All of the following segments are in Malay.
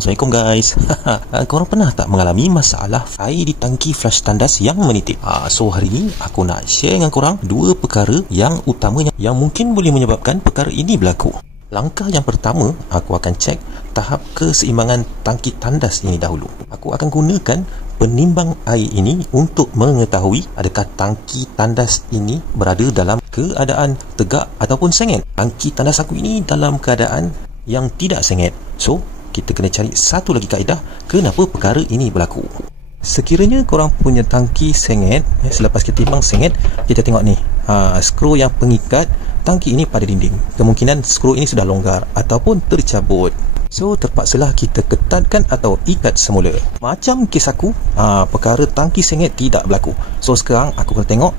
Assalamualaikum guys. Korang pernah tak mengalami masalah air di tangki flush tandas yang menitik? So hari ni aku nak share dengan korang dua perkara yang utamanya yang mungkin boleh menyebabkan perkara ini berlaku. Langkah yang pertama, aku akan cek tahap keseimbangan tangki tandas ini dahulu. Aku akan gunakan penimbang air ini untuk mengetahui adakah tangki tandas ini berada dalam keadaan tegak ataupun sengit. Tangki tandas aku ini dalam keadaan yang tidak sengit. So, kita kena cari satu lagi kaedah kenapa perkara ini berlaku. Sekiranya korang punya tangki sengit, selepas kita timbang sengit, kita tengok ni, skru yang pengikat tangki ini pada dinding. Kemungkinan skru ini sudah longgar ataupun tercabut. So, terpaksalah kita ketatkan atau ikat semula. Macam kes aku, perkara tangki sengit tidak berlaku. So, sekarang aku kena tengok,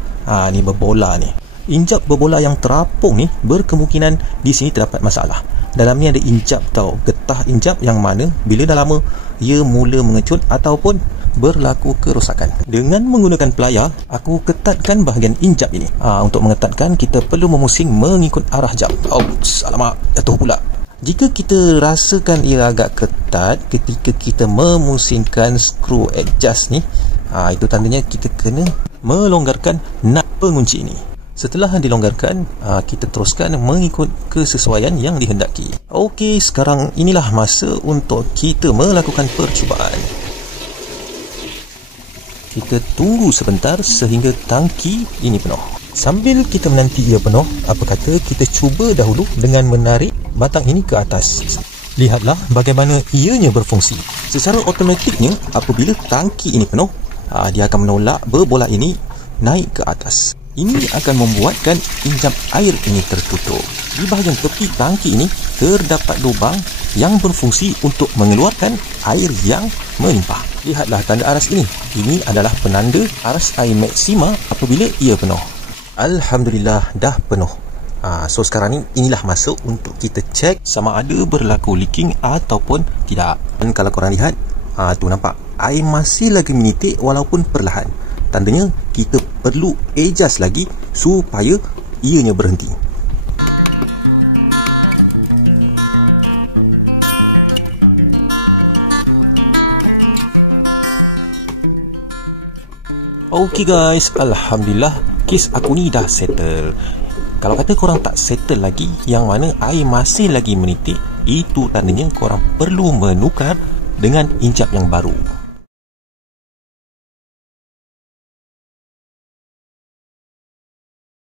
ni berbola ni. Injap berbola yang terapung ni berkemungkinan di sini terdapat masalah. Dalam ni ada injap tau, getah injap yang mana bila dah lama ia mula mengecut ataupun berlaku kerosakan. Dengan menggunakan pelayar, aku ketatkan bahagian injap ini. Untuk mengetatkan, kita perlu memusing mengikut arah jam. Alamak, jatuh pula. Jika kita rasakan ia agak ketat ketika kita memusingkan skru adjust ni, itu tandanya kita kena melonggarkan nut pengunci ini. Setelah dilonggarkan, kita teruskan mengikut kesesuaian yang dihendaki. Okey, sekarang inilah masa untuk kita melakukan percubaan. Kita tunggu sebentar sehingga tangki ini penuh. Sambil kita menanti ia penuh, apa kata kita cuba dahulu dengan menarik batang ini ke atas. Lihatlah bagaimana ianya berfungsi. Secara automatiknya, apabila tangki ini penuh, dia akan menolak berbola ini naik ke atas. Ini akan membuatkan injap air ini tertutup. Di bahagian tepi tangki ini terdapat lubang yang berfungsi untuk mengeluarkan air yang melimpah. Lihatlah tanda aras ini. Ini adalah penanda aras air maksima apabila ia penuh. Alhamdulillah dah penuh. So sekarang ni inilah masa untuk kita cek sama ada berlaku leaking ataupun tidak. Dan kalau korang lihat, tu nampak air masih lagi menitik walaupun perlahan. Tandanya kita perlu adjust lagi supaya ianya berhenti. Okey guys, Alhamdulillah kes aku ni dah settle. Kalau kata korang tak settle lagi, yang mana air masih lagi menitik, itu tandanya korang perlu menukar dengan injap yang baru.